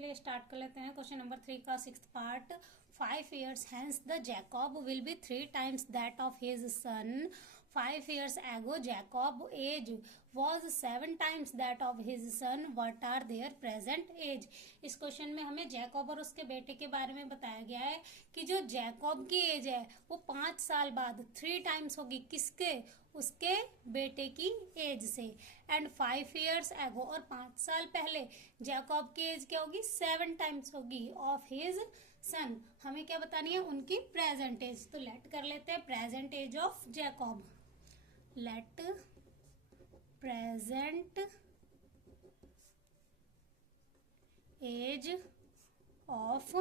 चलिए स्टार्ट कर लेते हैं क्वेश्चन नंबर 3 का 6th part. 5 years hence the Jacob will be 3 times that of his son. 5 years ago Jacob age was 7 times that of his son. What are their present age? इस question में हमें Jacob और उसके बेटे के बारे में बताया गया है कि जो जैकब की एज है वो 5 साल बाद 3 टाइम्स होगी, किसके? उसके बेटे की एज से। एंड 5 years ago और 5 साल पहले जैकब की एज क्या होगी? 7 टाइम्स होगी ऑफ हिज सन। हमें क्या बतानी है? उनकी प्रेजेंट एज। तो लेट कर लेते हैं present age of Jacob. Let present age of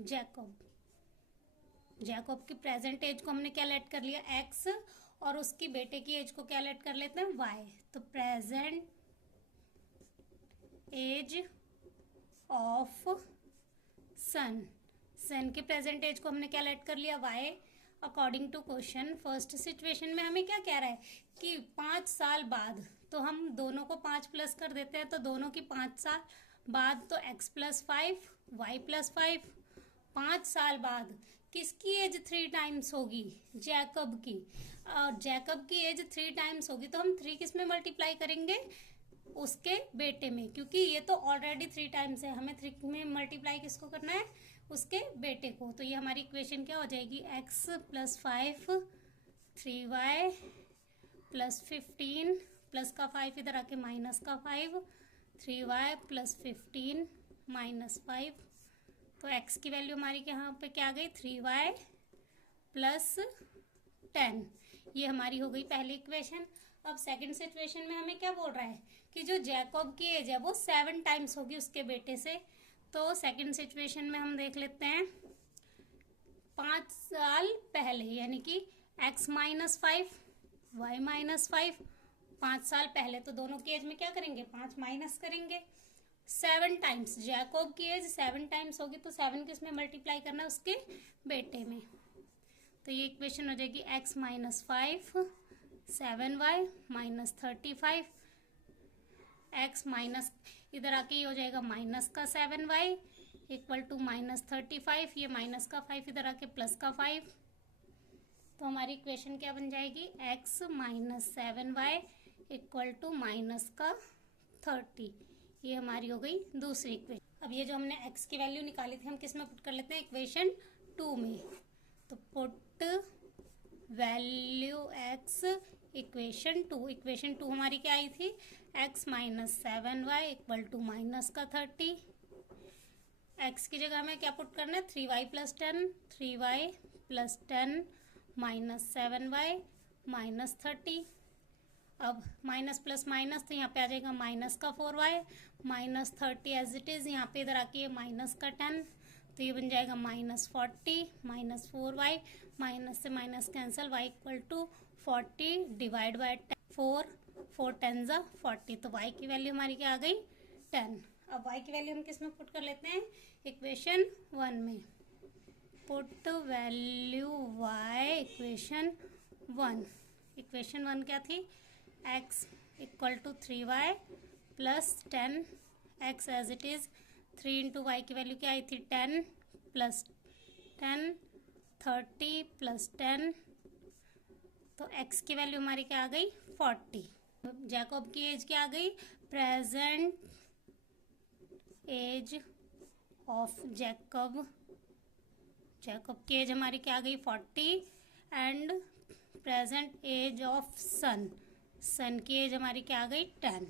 Jacob. Jacob की प्रेजेंट एज को हमने क्या लेट कर लिया? एक्स। और उसकी बेटे की एज को क्या लेट कर लेते हैं? वाई। तो present age of son. Son के प्रेजेंट एज को हमने क्या लेट कर लिया? Y. According to question first situation में हमें क्या कह रहा है कि 5 साल बाद, तो हम दोनों को 5 प्लस कर देते हैं, तो दोनों की 5 साल बाद, तो x + 5 y + 5। 5 साल बाद किसकी एज 3 टाइम्स होगी? जैकब की। और जैकब की एज 3 टाइम्स होगी तो हम 3 किस में मल्टीप्लाई करेंगे? उसके बेटे में, क्योंकि ये तो ऑलरेडी 3 टाइम्स है। हमें 3 में मल्टीप्लाई किसको करना है? उसके बेटे को। तो ये हमारी इक्वेशन क्या हो जाएगी? x + 5 3y + 15 प्लस का 5 इधर आके माइनस का 5 3y + 15 - 5। तो x की वैल्यू हमारी यहाँ पे क्या आ गई? 3y + 10। ये हमारी हो गई पहली इक्वेशन। अब सेकंड सिचुएशन में हमें क्या बोल रहा है कि जो जैकब की एज है वो 7 टाइम्स होगी उसके बेटे से। तो सेकंड सिचुएशन में हम देख लेते हैं 5 साल पहले, यानी कि x - 5 y - 5। 5 साल पहले, तो दोनों की एज में क्या करेंगे? 5 माइनस करेंगे। 7 टाइम्स जैकब की एज 7 टाइम्स होगी, तो 7 किस में मल्टीप्लाई करना है? उसके बेटे में। तो ये इक्वेशन हो जाएगी x - 5 7y - 35। x माइनस इधर आके ये हो जाएगा माइनस का 7y = -35। ये माइनस का 5 इधर आके प्लस का 5। तो हमारी इक्वेशन क्या बन जाएगी? x - 7y = -30। ये हमारी हो गई दूसरी इक्वेशन। अब ये जो हमने x की वैल्यू निकाली थी हम किस में पुट कर लेते हैं? इक्वेशन 2 में। तो put value x equation 2। Equation 2 हमारी क्या आई थी? x - 7y = -30। x की जगह हमें क्या पुट करना है? 3y + 10 3y + 10 - 7y - 30। अब माइनस प्लस माइनस, तो यहाँ पे आ जाएगा माइनस का 4y - 30 एज इट इज। यहाँ पे इधर आके माइनस का 10, तो ये बन जाएगा -40 - 4y। माइनस से minus cancel, y = 40 divide by 4 4 10 = 40। तो y की वैल्यू हमारी क्या आ गई? 10। अब y की वैल्यू हम किस में पुट कर लेते हैं? इक्वेशन 1 में। Put value y equation 1। Equation 1 क्या थी? x = 3y + 10 x as it is. 3 × y की वैल्यू क्या आई थी? 10 + 10 30 + 10। तो x की वैल्यू हमारी क्या आ गई? 40। जैकब की एज क्या आ गई? Present age of Jacob. Jacob की एज हमारी क्या आ गई? 40। And present age of son. Son की एज हमारी क्या आ गई? 10।